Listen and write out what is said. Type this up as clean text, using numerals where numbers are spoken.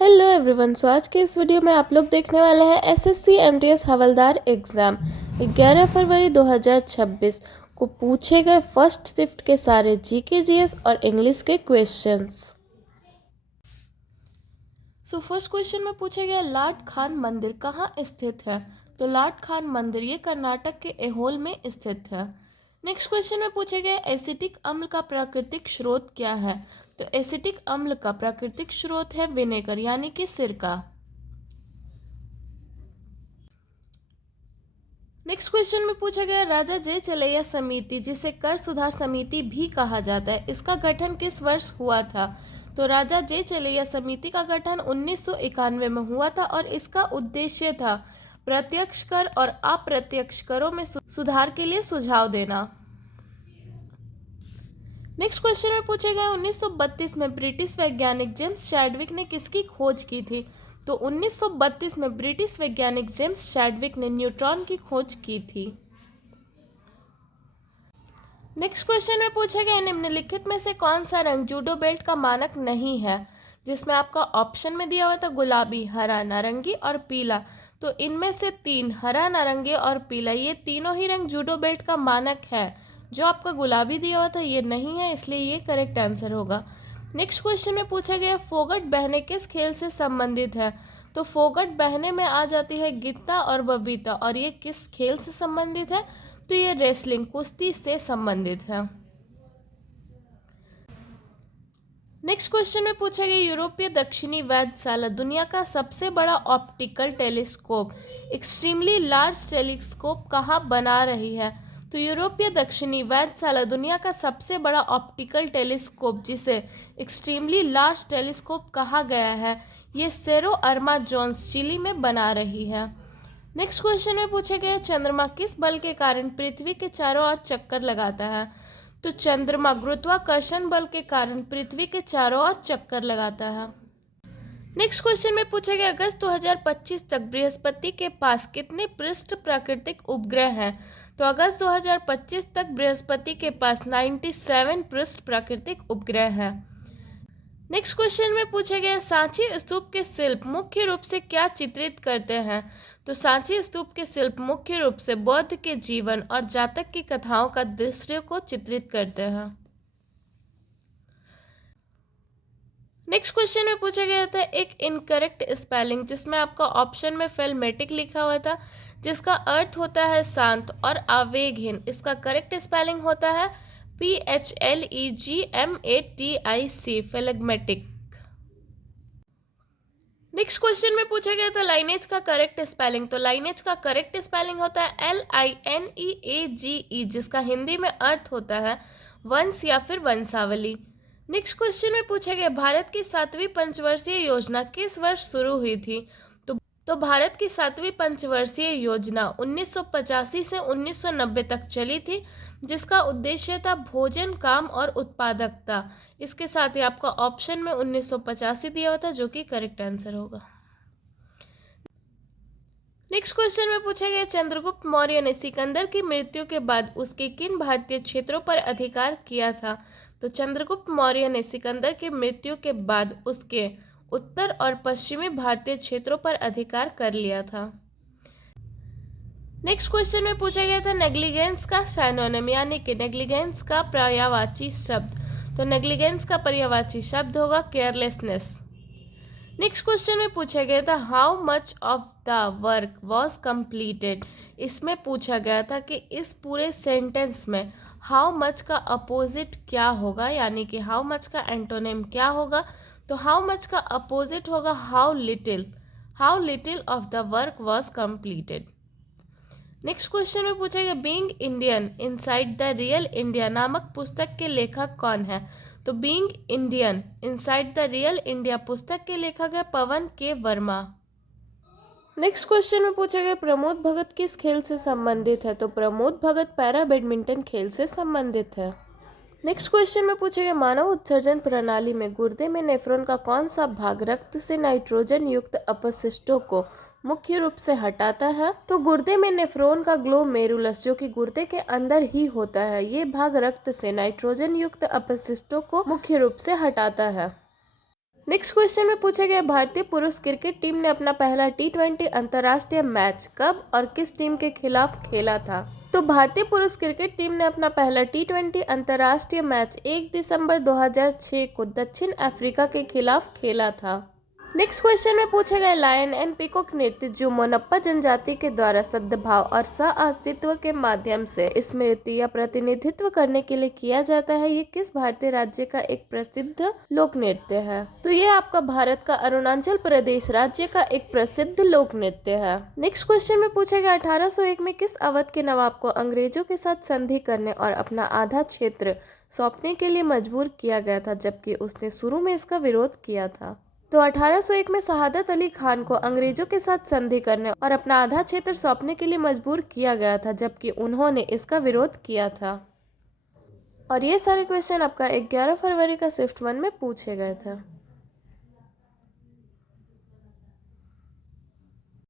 Hello everyone. सो आज के इस वीडियो में आप लोग देखने वाले हैं एसएससी एमटीएस हवलदार एग्ज़ाम 11 फरवरी 2026 को पूछे गए फर्स्ट शिफ्ट के सारे जीके जीएस और इंग्लिश के क्वेश्चंस। सो फर्स्ट क्वेश्चन में पूछा गया लाट खान मंदिर कहाँ स्थित है। तो लाट खान मंदिर ये कर्नाटक के ऐहोल में स्थित है। नेक्स्ट क्वेश्चन में पूछे गए एसिटिक अम्ल का प्राकृतिक स्रोत क्या है। तो एसिटिक अम्ल का प्राकृतिक स्रोत है विनेगर यानी कि सिरका। नेक्स्ट क्वेश्चन में पूछा गया राजा जय चलैया समिति जिसे कर सुधार समिति भी कहा जाता है, इसका गठन किस वर्ष हुआ था। तो राजा जय चलैया समिति का गठन 1991 में हुआ था और इसका उद्देश्य था प्रत्यक्ष कर और अप्रत्यक्ष करों में सुधार के लिए सुझाव देना। नेक्स्ट क्वेश्चन में पूछे गए 1932 में ब्रिटिश वैज्ञानिक जेम्स चैडविक ने किसकी खोज की थी। तो 1932 में ब्रिटिश वैज्ञानिक जेम्स चैडविक ने न्यूट्रॉन की खोज की थी। नेक्स्ट क्वेश्चन में पूछा गया निम्नलिखित में से कौन सा रंग जूडो बेल्ट का मानक नहीं है, जिसमें आपका ऑप्शन में दिया हुआ था गुलाबी, हरा, नारंगी और पीला। तो इनमें से तीन, हरा, नारंगी और पीला, ये तीनों ही रंग जूडो बेल्ट का मानक है। जो आपका गुलाबी दिया हुआ था ये नहीं है, इसलिए ये करेक्ट आंसर होगा। नेक्स्ट क्वेश्चन में पूछा गया फोगट बहने किस खेल से संबंधित है। तो फोगट बहने में आ जाती है गीता और बबीता, और ये किस खेल से संबंधित है। तो ये रेसलिंग, कुश्ती से संबंधित है। नेक्स्ट क्वेश्चन में पूछा गया यूरोपीय दक्षिणी वेधशाला दुनिया का सबसे बड़ा optical telescope extremely large telescope कहाँ बना रही है। तो यूरोपीय दक्षिणी वेधशाला दुनिया का सबसे बड़ा ऑप्टिकल टेलीस्कोप जिसे एक्सट्रीमली लार्ज टेलीस्कोप कहा गया है, ये सेरो अरमा जोन्स चिली में बना रही है। नेक्स्ट क्वेश्चन में पूछा गया चंद्रमा किस बल के कारण पृथ्वी के चारों ओर चक्कर लगाता है। तो चंद्रमा गुरुत्वाकर्षण बल के कारण पृथ्वी के चारों ओर चक्कर लगाता है। नेक्स्ट क्वेश्चन में पूछा गया अगस्त 2025 तक बृहस्पति के पास कितने पृष्ठ प्राकृतिक उपग्रह हैं। तो अगस्त 2025 तक बृहस्पति के पास 97 पृष्ठ प्राकृतिक उपग्रह हैं। नेक्स्ट क्वेश्चन में पूछा गया सांची स्तूप के शिल्प मुख्य रूप से क्या चित्रित करते हैं। तो सांची स्तूप के शिल्प मुख्य रूप से बौद्ध के जीवन और जातक की कथाओं का दृश्य को चित्रित करते हैं। नेक्स्ट क्वेश्चन में पूछा गया था एक इनकरेक्ट स्पेलिंग जिसमें आपका ऑप्शन में फिल्मेटिक लिखा हुआ था, जिसका अर्थ होता है शांत और आवेगहीन। इसका करेक्ट स्पेलिंग होता है PHLEGMATIC, फिलेग्मेटिक। नेक्स्ट क्वेश्चन में पूछा गया था लाइनेज का करेक्ट स्पेलिंग। तो लाइनेज का करेक्ट स्पेलिंग होता है LINEAGE, जिसका हिंदी में अर्थ होता है वंश या फिर वंशावली। नेक्स्ट क्वेश्चन में पूछा गया भारत की 7वीं पंचवर्षीय योजना किस वर्ष शुरू हुई थी। तो भारत की 7वीं पंचवर्षीय योजना 1985 से 1990 तक चली थी, जिसका उद्देश्य था भोजन, काम और उत्पादकता। इसके साथ ही आपका ऑप्शन में 1985 दिया हुआ था, जो कि करेक्ट आंसर होगा। नेक्स्ट क्वेश्चन में पूछा गया चंद्रगुप्त मौर्य ने सिकंदर की मृत्यु के बाद उसके किन भारतीय क्षेत्रों पर अधिकार किया था। तो चंद्रगुप्त मौर्य ने सिकंदर की मृत्यु के बाद उसके उत्तर और पश्चिमी भारतीय क्षेत्रों पर अधिकार कर लिया था। नेक्स्ट क्वेश्चन में पूछा गया था नेग्लिजेंस का सिनोनिम यानी कि नेग्लिजेंस का पर्यायवाची शब्द। तो नेग्लिजेंस का पर्यायवाची शब्द होगा केयरलेसनेस। नेक्स्ट क्वेश्चन में पूछा गया था how much of the work was completed. इसमें पूछा गया था कि इस पूरे सेंटेंस में हाउ मच का अपोजिट क्या होगा, यानी कि हाउ मच का एंटोनिम क्या होगा। तो हाउ मच का अपोजिट होगा how little of the work was completed. Next question में पूछा गया being Indian inside the real India नामक पुस्तक के लेखक कौन है। तो being Indian inside the real India पुस्तक के लेखक है पवन के वर्मा। नेक्स्ट क्वेश्चन में पूछा गया प्रमोद भगत किस खेल से संबंधित है। तो प्रमोद भगत पैरा बैडमिंटन खेल से संबंधित है। नेक्स्ट क्वेश्चन में पूछा गया मानव उत्सर्जन प्रणाली में गुर्दे में नेफ्रॉन का कौन सा भाग रक्त से नाइट्रोजन युक्त अपशिष्टों को मुख्य रूप से हटाता है। तो गुर्दे में नेफ्रॉन का ग्लोमेरुलस जो कि गुर्दे के अंदर ही होता है, ये भाग रक्त से नाइट्रोजन युक्त अपशिष्टों को मुख्य रूप से हटाता है। नेक्स्ट क्वेश्चन में पूछा गया भारतीय पुरुष क्रिकेट टीम ने अपना पहला T20 अंतर्राष्ट्रीय मैच कब और किस टीम के खिलाफ खेला था। तो भारतीय पुरुष क्रिकेट टीम ने अपना पहला T20 अंतर्राष्ट्रीय मैच 1 दिसंबर 2006 को दक्षिण अफ्रीका के खिलाफ खेला था। नेक्स्ट क्वेश्चन में पूछा गया लायन एंड पीकॉक नृत्य जो मोनप्पा जनजाति के द्वारा सद्भाव और सह अस्तित्व के माध्यम से स्मृति या प्रतिनिधित्व करने के लिए किया जाता है, ये किस भारतीय राज्य का एक प्रसिद्ध लोक नृत्य है। तो ये आपका भारत का अरुणाचल प्रदेश राज्य का एक प्रसिद्ध लोक नृत्य है। नेक्स्ट क्वेश्चन में पूछा गया 1801 में किस अवध के नवाब को अंग्रेजों के साथ संधि करने और अपना आधा क्षेत्र सौंपने के लिए मजबूर किया गया था, जबकि उसने शुरू में इसका विरोध किया था। तो 1801 में शहादत अली खान को अंग्रेजों के साथ संधि करने और अपना आधा क्षेत्र सौंपने के लिए मजबूर किया गया था, जबकि उन्होंने इसका विरोध किया था। और ये सारे क्वेश्चन आपका 11 फरवरी का शिफ्ट 1 में पूछे गए थे।